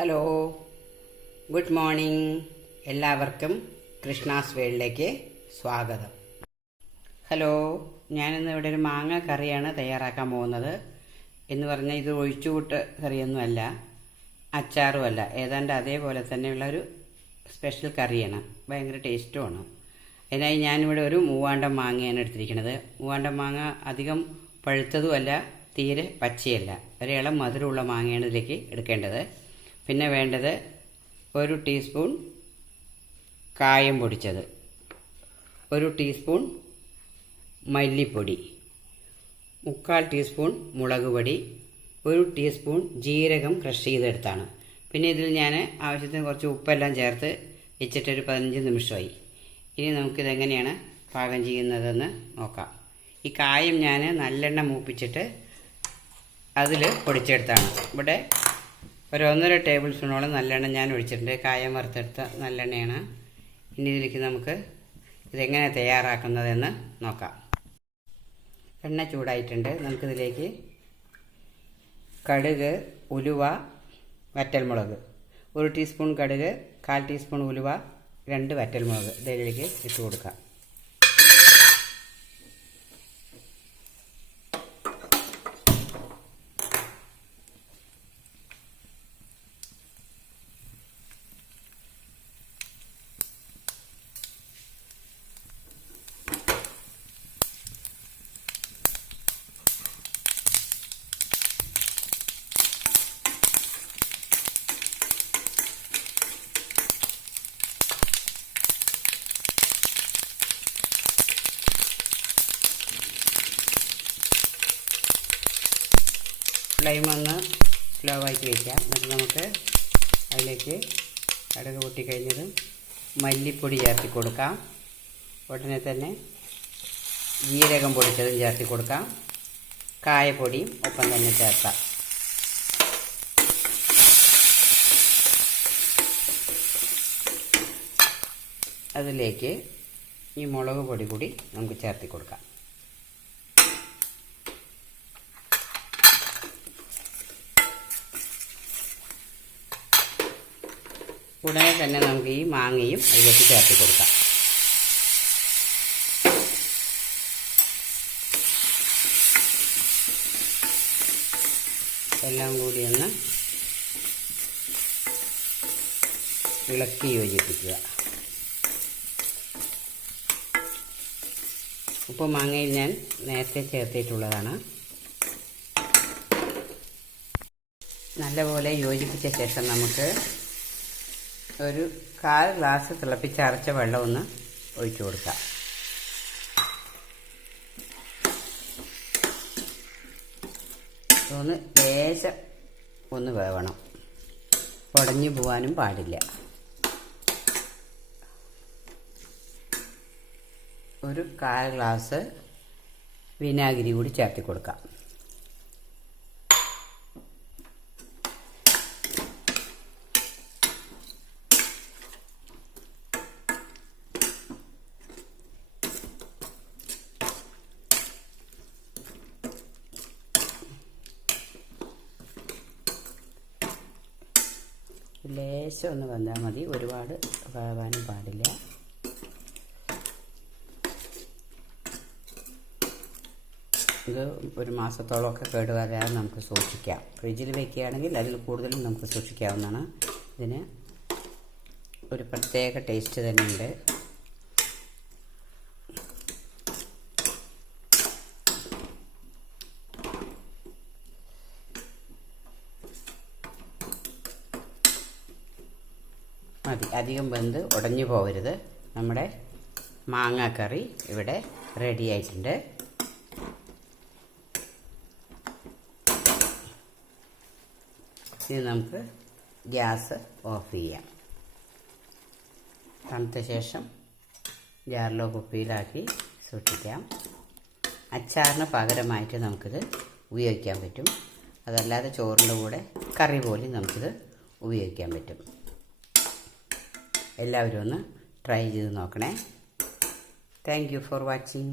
Hello, good morning. എല്ലാവർക്കും കൃഷ്ണാസ് വേൾഡിലേക്ക് സ്വാഗതം. ഹലോ, ഞാനിന്ന് ഇവിടെ ഒരു മാങ്ങ കറിയാണ് തയ്യാറാക്കാൻ പോകുന്നത്. എന്ന് പറഞ്ഞാൽ ഇത് ഒഴിച്ചുകൂട്ട് കറിയൊന്നുമല്ല, അച്ചാറുമല്ല, ഏതാണ്ട് അതേപോലെ തന്നെയുള്ള ഒരു സ്പെഷ്യൽ കറിയാണ്. ഭയങ്കര ടേസ്റ്റുമാണ്. അതിനായി ഞാനിവിടെ ഒരു മൂവാണ്ടൻ മാങ്ങയാണ് എടുത്തിരിക്കുന്നത്. മൂവാണ്ടൻ മാങ്ങ അധികം പഴുത്തതുമല്ല, തീരെ പച്ചയല്ല, ഒരു ഇളം മധുരമുള്ള മാങ്ങയാണ് ഇതിലേക്ക് എടുക്കേണ്ടത്. പിന്നെ വേണ്ടത് 1 ടീസ്പൂൺ കായം പൊടിച്ചത്, 1 ടീസ്പൂൺ മല്ലിപ്പൊടി, 3/4 ടീസ്പൂൺ മുളക് പൊടി, 1 ടീസ്പൂൺ ജീരകം ക്രഷ് ചെയ്തെടുത്താണ്. പിന്നെ ഇതിൽ ഞാൻ ആവശ്യത്തിന് കുറച്ച് ഉപ്പെല്ലാം ചേർത്ത് വെച്ചിട്ടൊരു 15 നിമിഷമായി. ഇനി നമുക്കിതെങ്ങനെയാണ് പാകം ചെയ്യുന്നതെന്ന് നോക്കാം. ഈ കായം ഞാൻ നല്ലെണ്ണ മൂപ്പിച്ചിട്ട് അതിൽ പൊടിച്ചെടുത്താണ്. ഇവിടെ ഒരു 1.5 ടേബിൾ സ്പൂണോളം നല്ലെണ്ണ ഞാൻ ഒഴിച്ചിട്ടുണ്ട്. കായം വറുത്തെടുത്ത നല്ലെണ്ണയാണ്. ഇനി ഇതിലേക്ക് നമുക്ക് ഇതെങ്ങനെ തയ്യാറാക്കുന്നതെന്ന് നോക്കാം. എണ്ണ ചൂടായിട്ടുണ്ട്. നമുക്കിതിലേക്ക് കടുക്, ഉലുവ, വറ്റൽമുളക്, 1 ടീസ്പൂൺ കടുക്, 1/4 ടീസ്പൂൺ ഉലുവ, 2 വറ്റൽമുളക് ഇതിലേക്ക് ഇട്ട് കൊടുക്കാം. ഫ്ലെയിം ഒന്ന് സ്ലോ ആക്കി വയ്ക്കാം. എന്നിട്ട് നമുക്ക് അതിലേക്ക് കടുക് പൊട്ടിക്കഴിഞ്ഞതും മല്ലിപ്പൊടി ചേർത്തി കൊടുക്കാം. ഉടനെ തന്നെ ജീരകം പൊടിച്ചതും ചേർത്തി കൊടുക്കാം. കായപ്പൊടിയും ഒപ്പം തന്നെ ചേർക്കാം. അതിലേക്ക് ഈ മുളക് പൊടി കൂടി നമുക്ക് ചേർത്തി കൊടുക്കാം. ഉടനെ തന്നെ നമുക്ക് ഈ മാങ്ങയും അതിലേക്ക് ചേർത്ത് കൊടുക്കാം. എല്ലാം കൂടി ഒന്ന് ഇളക്കി യോജിപ്പിക്കുക. ഉപ്പ് മാങ്ങയിൽ ഞാൻ നേരത്തെ ചേർത്തിട്ടുള്ളതാണ്. നല്ലപോലെ യോജിപ്പിച്ച ശേഷം നമുക്ക് ഒരു 1/4 ഗ്ലാസ് തിളപ്പിച്ചരച്ച വെള്ളം ഒന്ന് ഒഴിച്ചു കൊടുക്കാം. ഒന്ന് ലേശം ഒന്ന് വേവണം, ഉടഞ്ഞു പോകാനും പാടില്ല. ഒരു 1/4 ഗ്ലാസ് വിനാഗിരി കൂടി ചേർത്തി കൊടുക്കാം. ലേശം ഒന്ന് വന്നാൽ മതി, ഒരുപാട് വേവാനും പാടില്ല. ഇത് ഒരു മാസത്തോളമൊക്കെ കേടുവരാതെ നമുക്ക് സൂക്ഷിക്കാം. ഫ്രിഡ്ജിൽ വെക്കുകയാണെങ്കിൽ അതിൽ കൂടുതലും നമുക്ക് സൂക്ഷിക്കാവുന്നതാണ്. ഇതിന് ഒരു പ്രത്യേക ടേസ്റ്റ് തന്നെയുണ്ട്. മതി, അധികം വെന്ത് ഉടഞ്ഞു പോകരുത്. നമ്മുടെ മാങ്ങാക്കറി ഇവിടെ റെഡി ആയിട്ടുണ്ട്. ഇനി നമുക്ക് ഗ്യാസ് ഓഫ് ചെയ്യാം. തണുത്ത ശേഷം ജാറിലോ കുപ്പിയിലാക്കി സൂക്ഷിക്കാം. അച്ചാറിന് പകരമായിട്ട് നമുക്കിത് ഉപയോഗിക്കാൻ പറ്റും. അതല്ലാതെ ചോറിൻ്റെ കൂടെ കറി പോലും നമുക്കിത് ഉപയോഗിക്കാൻ പറ്റും. എല്ലാവരും ഒന്ന് ട്രൈ ചെയ്ത് നോക്കണേ. Thank you for watching.